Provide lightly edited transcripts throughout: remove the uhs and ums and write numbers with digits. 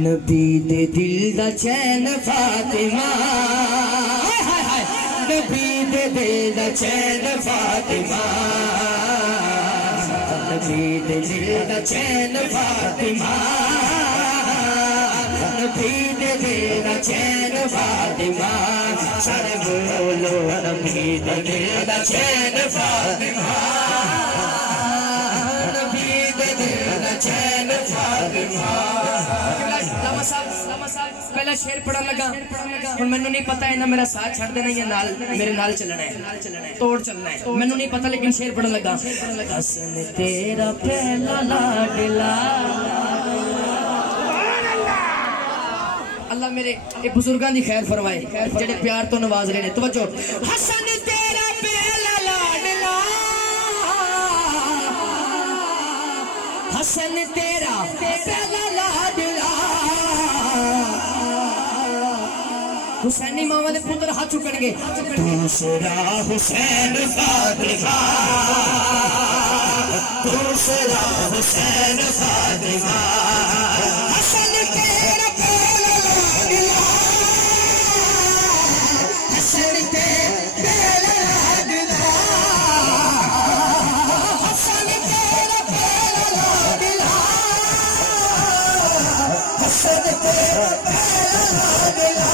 नबी दे दिल दा चैन फातिमा, नबी दे दिल दा चैन फातिमा, नबी दे दिल दा चैन फातिमा, नबी दे दिल दा चैन फातिमा। सारे बोलो नबी दे दिल दा चैन फातिमा, नबी दे दिल दा चैन फातिमा। पहला शेर पढ़न लगा, हुण मैनू नहीं पता इन्हां मेरा साथ छड़ देना या नाल मेरे नाल चलना है, तोड़ चलना है, मैनू नहीं पता, लेकिन शेर पढ़न लगा। हसन तेरा पहला लाडला, अल्लाह मेरे ये बुजुर्गां दी खैर फरमाए जेड़े प्यार तो नवाज रहे ने। तवज्जो। हसन तेरा पहला लाडला, हसन तेरा पहला लाडला, हुसैनी मामा दे पुत्र हाथ चुकणगे। दूसरा हुसैन फातिमा, दूसरा हुसैन फातिमा, हसन तेरा पहला लाडला, हसन तेरा पहला लाडला, हसन तेरा पहला लाडला, हसन तेरा पहला लाडला।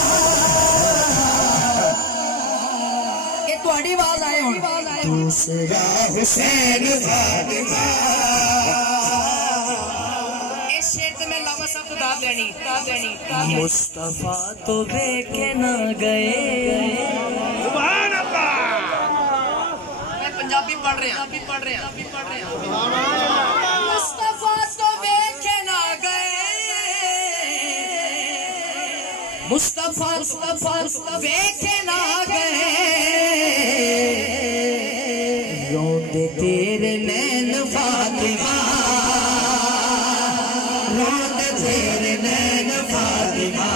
आवाज आए हो। दूसरा हुसैन फातिमा। इस शेर से मैं लामा साहब को दाद देनी। मुस्तफा तो देखे ना गए, सुभान अल्लाह। मैं पंजाबी पढ़ रहा, मुस्तफा तो देखे ना गए, मुस्तफा देखे ना गए, रोंदे तेरे नैन फातिमा, रोंदे तेरे नैन फातिमा।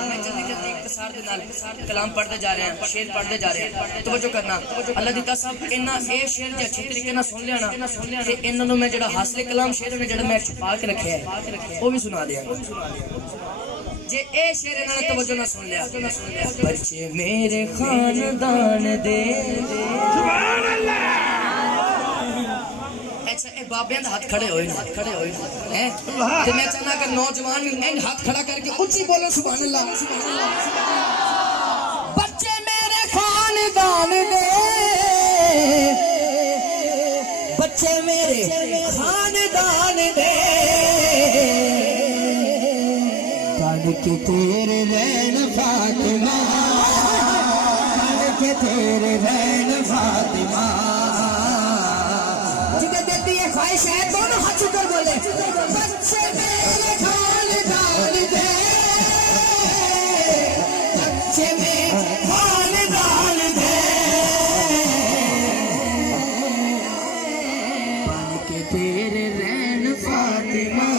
मैं जल्दी इख्तिसार दे नाल कलाम पढ़ते जा रहे हैं, शेर पढ़ते जा रहे हैं। तवज्जो करना। अल्लाह दी कसम इन्हां ए शेर जे अच्छे तरीके नाल सुन लिया ना ते इन्हां नूं मैं जेड़ा हासिल कलाम शेर ने जेड़ा मैं छुपा के रखिया है वो भी सुना दिया। जे ए शेर इन्हां ने तवज्जो ना सुन लिया, बच्चे मेरे खानदान दे, सुभान अल्लाह। अच्छा ए बाबियां दे हाथ खड़े होए हैं ते मैं चाहना कि नौजवान भी इंज हाथ खड़ा करके ऊंची बोलो सुभान अल्लाह। बच्चे मेरे खानदान दे, बच्चे मेरे खानदान दे, के तेरे नैन फातिमा, के तेरे नैन फातिमा। जिन्हें देती है ख्वाहिश है दोनों हाथ उठकर बोले, बच्चे मेरे खानदान दे, बच्चे मेरे खानदान दे, के तेरे नैन फातिमा।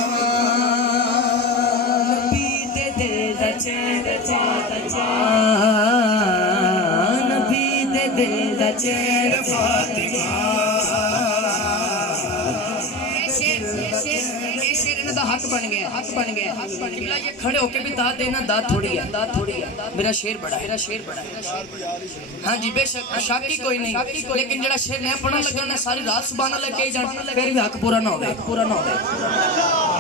नबी दे दिल दा चैन फातिमा। हक बन गया। ये खड़े होके भी दाद देना दाद थोड़ी है। मेरा शेर बड़ा है। हाँ जी बेशक शक ही कोई नहीं, लेकिन जरा शेर मैं पढ़न लगा ना सारी रात सुभान अल्लाह कही जान फिर भी हक पूरा ना हो।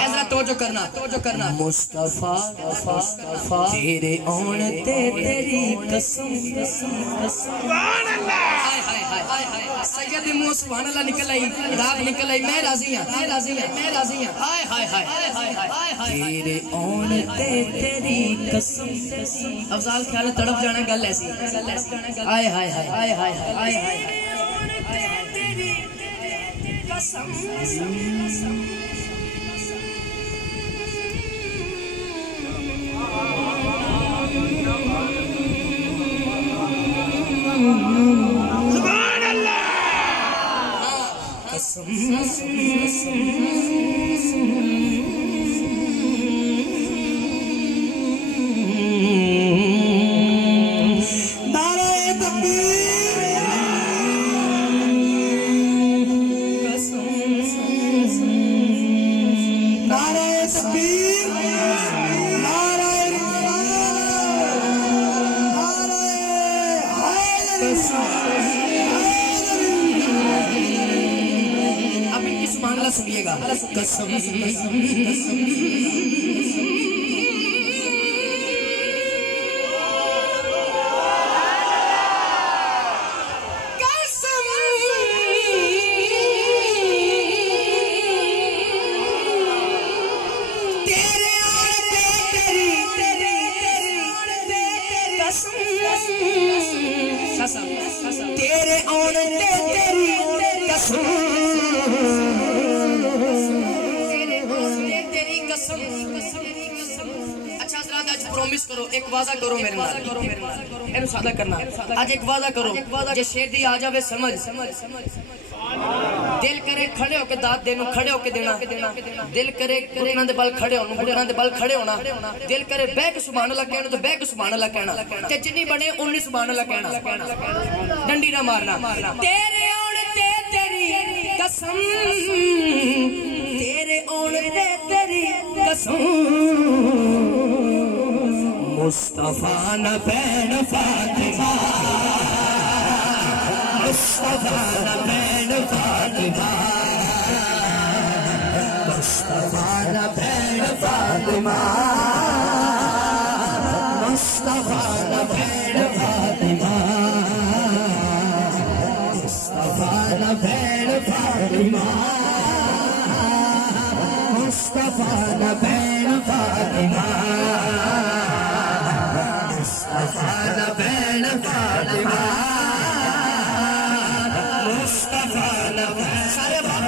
ऐसा तवज्जो करना। मुस्तफा तेरे आने ते तेरी कसम, सुभान अल्लाह। सैयद मुंह सुभान अल्लाह निकल आई, रात निकल आई, मैं राजी हां। तेरे आने ते तेरी कसम, अफजाल ख्याल तड़प जाना गल ऐसी। हाय तेरी कसम, सुभान अल्लाह। कसम नारे तकबीर, कसम अब इनकी सुभान अल्लाह सुनिएगा। कसम तेरे आने तेरी कसम, तेरी कसम। अच्छा हज़रात आज प्रॉमिस करो, एक वादा करो मेरे नाल, एनु सादा करना। आज एक वादा करो, जे शेर दी आ जावे समझ, दिल करे खड़े होके दाद देनु, खड़े होके देना, दिल करे घुटना दे बल खड़े होनु, घुटना दे बल खड़े होना, दिल करे बह के सुभान अल्लाह कहना तो बह के सुभान अल्लाह कहना, ते जिन्नी बने उन्नी सुभान अल्लाह कहना, डंडी ना मारना। तेरे आने ते तेरी कसम, तेरे आने ते तेरी कसम, मुस्तफा न बैन फातिमा, मुस्तफा न बैन फातिमा, मुस्तफा न बैन फातिमा, मुस्तफा न बैन फातिमा, मुस्तफा न बैन फातिमा, मुस्तफा न बैन फातिमा, मुस्तफा न बैन फातिमा, मुस्तफा न बैन। सारे बाप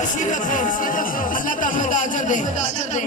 अल्लाह ताला अजर दे।